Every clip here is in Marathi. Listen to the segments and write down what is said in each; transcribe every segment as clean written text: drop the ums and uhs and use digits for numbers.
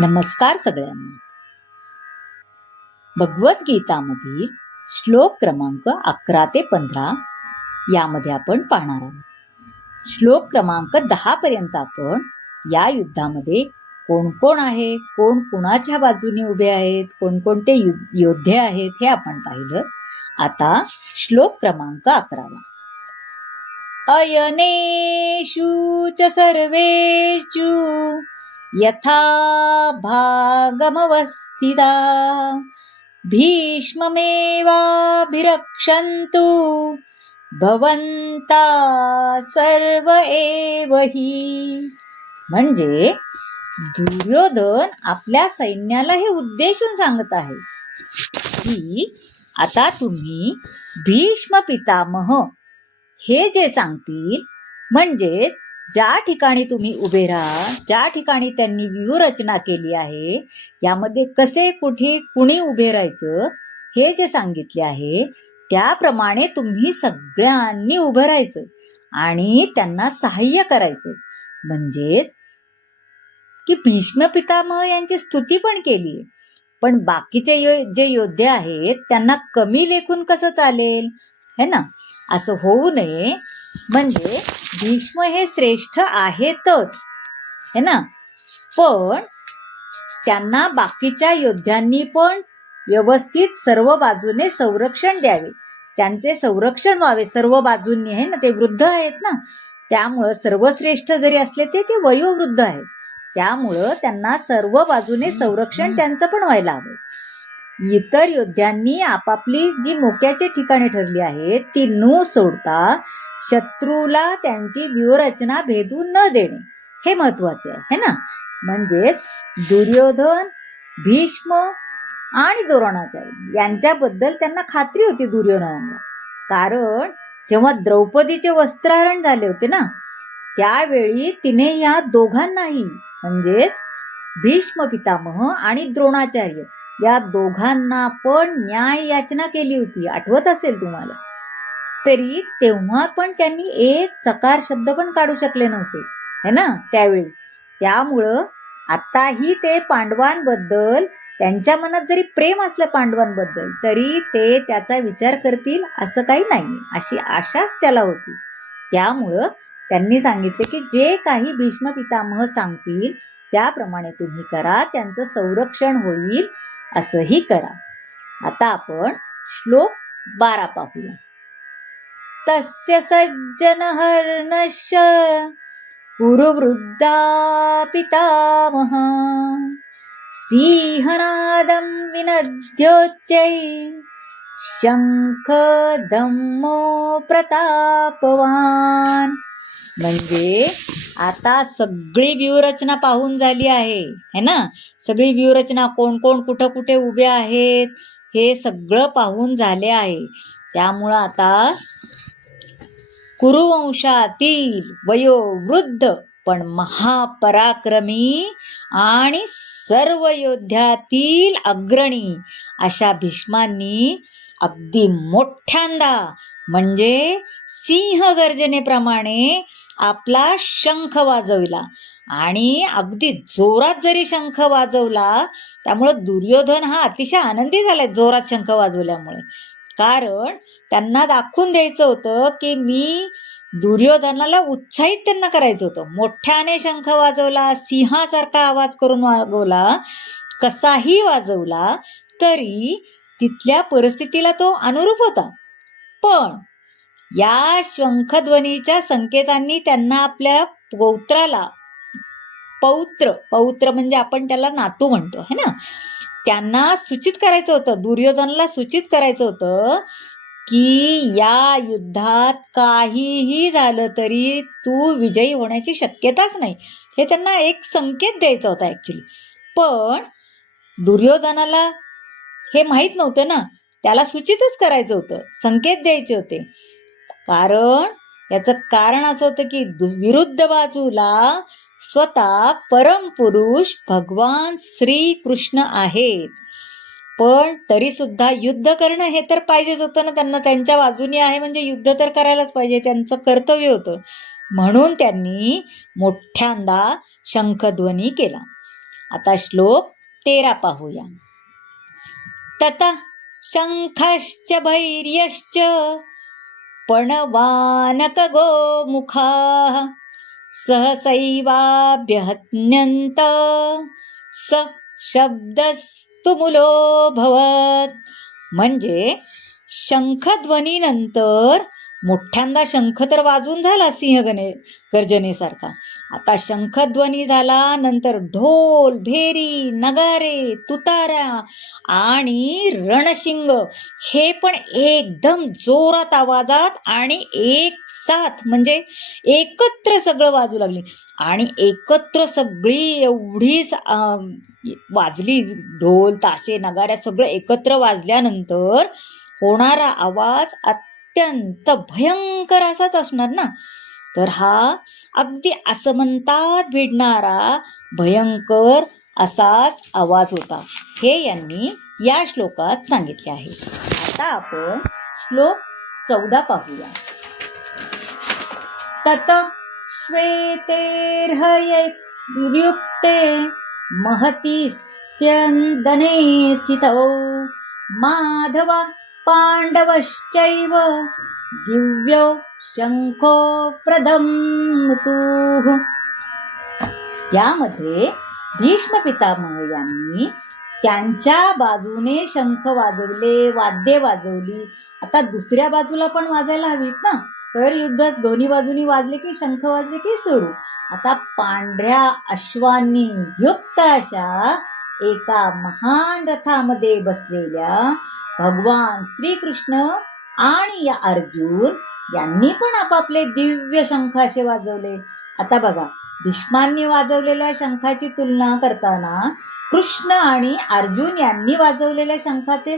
नमस्कार सगळ्यांना. भगवद्गीतामधील श्लोक क्रमांक 11 ते 15 यामध्ये आपण पाहणार आहोत. श्लोक क्रमांक 10 पर्यंत आपण या युद्धामध्ये कोण कोण आहे, कोण कुणाच्या बाजूने उभे आहेत, कोणकोणते योद्धे आहेत हे आपण पाहिलं. आता श्लोक क्रमांक 11. अयनेषु च सर्वेषु यथा भागमवस्थिता भीष्ममेवाभिरक्षन्तु भवन्ता सर्व एव हि. म्हणजे दुर्योधन आपल्या सैन्याला हे उद्देशून सांगत आहे की आता तुम्ही भीष्म पितामह हे जे सांगतील, म्हणजे ज्या ठिकाणी तुम्ही उभे राहा, ज्या ठिकाणी त्यांनी व्यूहरचना केली आहे, यामध्ये कसे कुठे कुणी उभे राहायचं हे जे सांगितले आहे त्याप्रमाणे तुम्ही सगळ्यांनी उभं राहायचं आणि त्यांना सहाय्य करायचं. म्हणजेच की भीष्म पितामह यांची स्तुती पण केली, पण बाकीचे जे योद्धे आहेत त्यांना कमी लेखून कसं चालेल, है ना? असं होऊ नये. म्हणजे भीष्म हे श्रेष्ठ आहेतच, है ना, पण त्यांना बाकीच्या योद्ध्यांनी पण व्यवस्थित सर्व बाजूने संरक्षण द्यावे, त्यांचे संरक्षण व्हावे सर्व बाजूंनी, आहे ना. ते वृद्ध आहेत ना, त्यामुळं सर्वश्रेष्ठ जरी असले ते वयोवृद्ध आहेत, त्यामुळं त्यांना सर्व बाजूने संरक्षण त्यांचं पण व्हायला हवं. इतर योद्ध्यांनी आपापली जी मोक्याची ठिकाणे ठरली आहेत ती न सोडता शत्रूला त्यांची व्यूहरचना भेदू न देणे हे महत्वाचे आहे, है ना. म्हणजेच दुर्योधन, भीष्म आणि द्रोणाचार्य यांच्याबद्दल त्यांना खात्री होती दुर्योधनाला, कारण जेव्हा द्रौपदीचे वस्त्रहरण झाले होते ना, त्यावेळी तिने या दोघांनाही म्हणजेच भीष्म पितामह आणि द्रोणाचार्य या दोघांना पण न्याय याचना केली होती, आठवत असेल तुम्हाला. तरी तेव्हा पण त्यांनी एक चकार शब्द पण काढू शकले नव्हते, है ना, त्यावेळी. त्यामुळं आताही ते पांडवांबद्दल त्यांच्या मनात जरी प्रेम असलं पांडवांबद्दल, तरी ते त्याचा विचार करतील असं काही नाही, अशी आशाच त्याला होती. त्यामुळं त्यांनी सांगितले की जे काही भीष्म पितामह सांगतील त्याप्रमाणे तुम्ही करा, त्यांचं संरक्षण होईल असंही करा. आता आपण श्लोक 12 पाहूया. तस्य सज्जनहर्नश्च कुरुवृद्धा पितामह सिंहनादं विनद्योच्चै शंखदम्मो प्रतापवान. म्हणजे आता सगळी व्यूहरचना पाहून झाली आहे, है ना. सगळी व्यूहरचना कोण कोण कुठं कुठे उभे आहेत हे सगळं पाहून झाले आहे. त्यामुळं आता कुरुवंशातील वयोवृद्ध पण महापराक्रमी आणि सर्व योद्ध्यातील अग्रणी अशा भीष्मांनी अगदी मोठ्यांदा म्हणजे सिंह गर्जनेप्रमाणे आपला शंख वाजवला आणि अगदी जोरात जरी शंख वाजवला, त्यामुळं दुर्योधन हा अतिशय आनंदी झालाय जोरात शंख वाजवल्यामुळे, कारण त्यांना दाखवून द्यायचं होतं की मी दुर्योधनाला उत्साहित त्यांना करायचं होतं. मोठ्याने शंख वाजवला, सिंहासारखा आवाज करून वाजवला, कसाही वाजवला तरी तिथल्या परिस्थितीला तो अनुरूप होता. पण या शंखध्वनीच्या संकेतांनी त्यांना आपल्या पौत्राला, पौत्र म्हणजे आपण त्याला नातू म्हणतो, है ना, त्यांना सूचित करायचं होतं, दुर्योधनाला सूचित करायचं होतं की या युद्धात काहीही झालं तरी तू विजयी होण्याची शक्यताच नाही, हे त्यांना एक संकेत द्यायचा होता ऍक्च्युली. पण दुर्योधनाला हे माहित नव्हतं ना, त्याला सूचितच करायचं होतं, संकेत द्यायचे होते. कारण याचं कारण असं होतं की विरुद्ध बाजूला स्वतः परमपुरुष भगवान श्रीकृष्ण आहेत, पण तरी सुद्धा युद्ध करणं हे तर पाहिजेच होतं ना त्यांना, त्यांच्या बाजूने आहे म्हणजे युद्ध तर करायलाच पाहिजे, त्यांचं कर्तव्य होतं. म्हणून त्यांनी मोठ्यांदा शंखध्वनी केला. आता श्लोक 13 पाहूया. ततः शंखश्च भैर्यश्च पणवानक गोमुखाः सहसैवाभ्यहन्यन्त स शब्दस्तुमुलोऽभवत्. म्हणजे शंखध्वनीनंतर मोठ्यांदा शंख तर वाजून झाला गर्जनेसारखा. आता शंखध्वनी झाला, नंतर ढोल, भेरी, नगारे, तुतारा आणि रणशिंग हे पण एकदम जोरात आवाजात आणि एक साथ म्हणजे एकत्र सगळं वाजू लागली. आणि एकत्र सगळी एवढी वाजली, ढोल, ताशे, नगाऱ्या सगळं एकत्र वाजल्यानंतर होणारा आवाज अत्यंत भयंकर असाच असणार ना. तर हा अगदी आसमंतात भिडणारा भयंकर असाच आवाज होता. हे यांनी या श्लोकात सांगितले आहे. आता आपण श्लोक 14 पाहूया. तत श्वेतेर्हयैर्युक्ते महती स्यन्दने स्थितौ माधव पांडवश्चैव दिव्यो शंखो प्रदम्तुः. यामध्ये भीष्म पितामह यांनी त्यांच्या बाजूने शंख वाजवले, वाद्ये वाजवली. आता दुसऱ्या बाजूला पण वाजायला हवीत ना, तर युद्धात दोन्ही बाजूनी वाजले की शंख वाजले की सुरू. आता पांढऱ्या अश्वांनी युक्त अशा एका महान रथामध्ये बसलेल्या भगवान श्रीकृष्ण आणि या अर्जुन यांनी पण आपापले दिव्य शंख असे वाजवले. आता बघा, भीष्मांनी वाजवलेल्या शंखाची तुलना करताना कृष्ण आणि अर्जुन यांनी वाजवलेल्या शंखाचे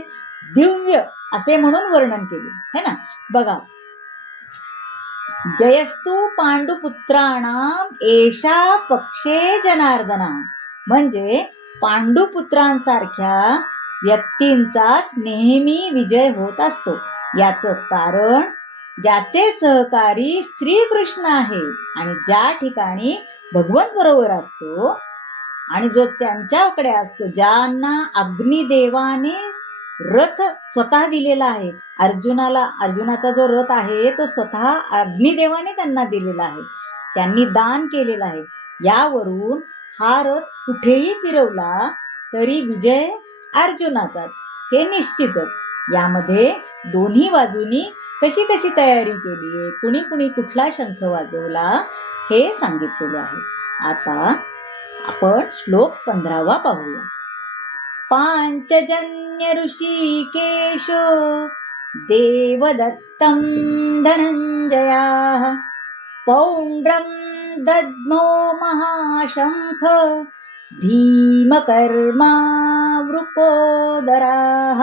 दिव्य असे म्हणून वर्णन केले है ना. बघा, जयस्तु पांडुपुत्राणाम एषा पक्षे जनार्दना. म्हणजे पांडुपुत्रांसारख्या व्यक्तींचाच नेहमी विजय होत असतो. याचं कारण ज्याचे सहकारी श्रीकृष्ण आहे आणि ज्या ठिकाणी भगवंत बरोबर असतो आणि जो त्यांच्याकडे असतो, ज्यांना अग्निदेवाने रथ स्वतः दिलेला आहे. अर्जुनाचा जो रथ आहे तो स्वतः अग्निदेवाने त्यांना दिलेला आहे, त्यांनी दान केलेला आहे. यावरून हा रथ कुठेही फिरवला तरी विजय अर्जुनाचाच हे निश्चितच. यामध्ये दोन्ही बाजूनी कशी कशी तयारी केली आहे, कुणी कुणी कुठला शंख वाजवला हे सांगितलेले आहे. आता आपण श्लोक 15 पाहूया. पांचजन्य ऋषिकेशो देवदत्तं धनंजयाः पौंड्रं दद्मो महाशंख भीमकर्मावृकोदराः.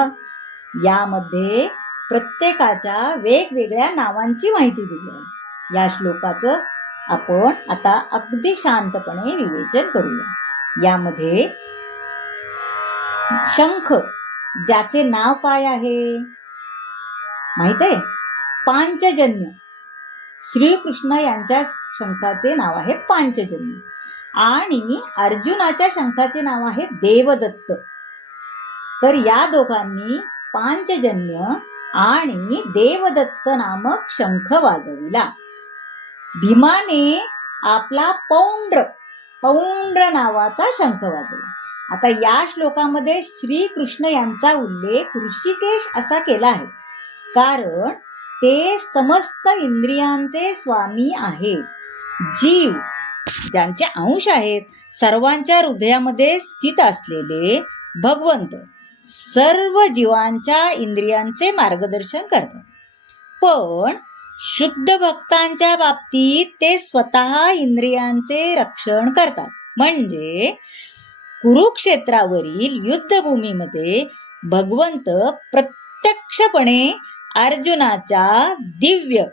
यामध्ये प्रत्येकाच्या वेगवेगळ्या नावांची माहिती दिली आहे. या श्लोकाचं आपण आता अगदी शांतपणे विवेचन करूया. यामध्ये शंख ज्याचे नाव काय आहे माहित आहे? पांचजन्य. श्रीकृष्ण यांच्या शंखाचे नाव आहे पांचजन्य आणि अर्जुनाच्या शंखाचे नाव आहे देवदत्त. तर या दोघांनी पांचजन्य आणि देवदत्त नामक शंख वाजविला. भीमाने आपला पौंड्र नावाचा शंख वाजवला. आता या श्लोकामध्ये श्रीकृष्ण यांचा उल्लेख ऋषिकेश असा केला आहे कारण ते समस्त इंद्रियांचे स्वामी आहेत. जीव ज्यांचे अंश आहेत, सर्वांच्या हृदयामध्ये स्थित असलेले भगवंत सर्व जीवांच्या इंद्रियांचे मार्गदर्शन करतात. पण शुद्ध भक्तांच्या बाबतीत ते स्वतः इंद्रियांचे रक्षण करतात. म्हणजे कुरुक्षेत्रावरील युद्धभूमीमध्ये भगवंत प्रत्यक्षपणे अर्जुनाच्या दिव्य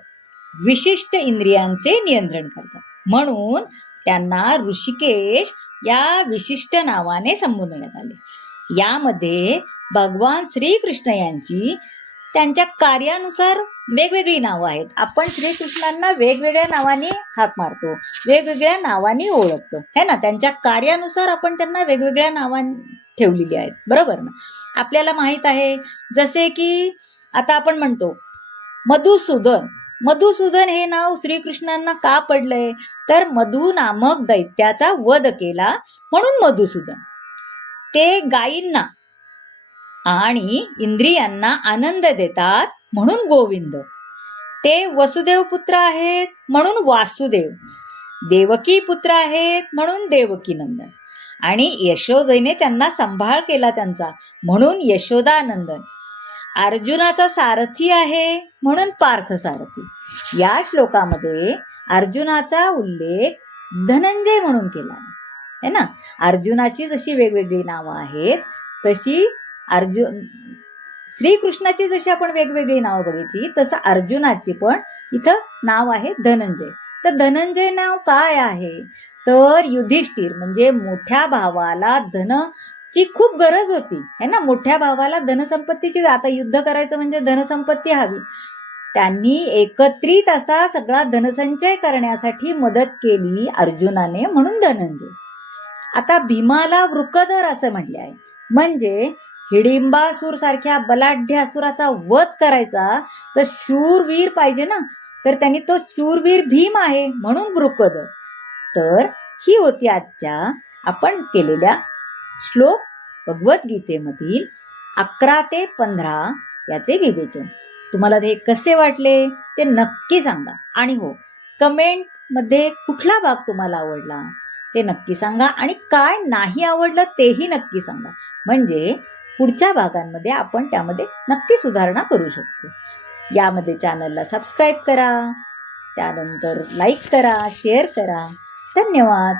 विशिष्ट इंद्रियांचे नियंत्रण करतात. म्हणून त्यांना ऋषिकेश या विशिष्ट नावाने संबोधण्यात आले. यामध्ये भगवान श्रीकृष्ण यांची त्यांच्या कार्यानुसार वेगवेगळी नावं आहेत. आपण श्रीकृष्णांना वेगवेगळ्या नावाने हाक मारतो, वेगवेगळ्या नावाने ओळखतो, है ना. त्यांच्या कार्यानुसार आपण त्यांना वेगवेगळ्या नावाने ठेवलेली आहेत, बरोबर ना. आपल्याला माहित आहे, जसे की आता आपण म्हणतो मधुसूदन. मधुसूदन हे नाव श्रीकृष्णांना का पडलंय, तर मधु नामक दैत्याचा वध केला म्हणून मधुसूदन. ते गायींना आणि इंद्रियांना आनंद देतात म्हणून गोविंद. ते वसुदेव पुत्र आहेत म्हणून वासुदेव. देवकी पुत्र आहेत म्हणून देवकी नंदन. आणि यशोदेने त्यांना सांभाळ केला त्यांचा म्हणून यशोदानंदन. अर्जुनाचा सारथी आहे म्हणून पार्थ सारथी. या श्लोकामध्ये अर्जुनाचा उल्लेख धनंजय म्हणून केला आहे ना. अर्जुनाची जशी वेगवेगळी नावं आहेत तशी श्रीकृष्णाची जशी आपण वेगवेगळी नावं बघितली तसं अर्जुनाची पण इथं नाव आहे धनंजय. तर धनंजय नाव काय आहे, तर युधिष्ठिर म्हणजे मोठ्या भावाला धनाची खूप गरज होती है ना. मोठ्या भावाला धनसंपत्तीची, आता युद्ध करायचं म्हणजे धनसंपत्ती हवी. त्यांनी एकत्रित असा सगळा धनसंचय करण्यासाठी मदत केली अर्जुनाने म्हणून धनंजय. आता भीमाला वृकधर असं म्हटले आहे, म्हणजे हिडिंबासूर सारख्या बलाढ्य असुराचा वध करायचा तर शूरवीर पाहिजे ना. तर त्यांनी तो शूरवीर भीम आहे म्हणून वृकधर. तर ही होती आजच्या आपण केलेल्या श्लोक भगवद्गीतेमधील 11 ते 15 याचे विवेचन. तुम्हाला हे कसे वाटले ते नक्की सांगा. आणि हो, कमेंटमध्ये कुठला भाग तुम्हाला आवडला ते नक्की सांगा आणि काय नाही आवडलं तेही नक्की सांगा. म्हणजे पुढच्या भागांमध्ये आपण त्यामध्ये नक्की सुधारणा करू शकतो. यामध्ये चॅनलला सबस्क्राईब करा, त्यानंतर लाईक करा, शेअर करा. धन्यवाद.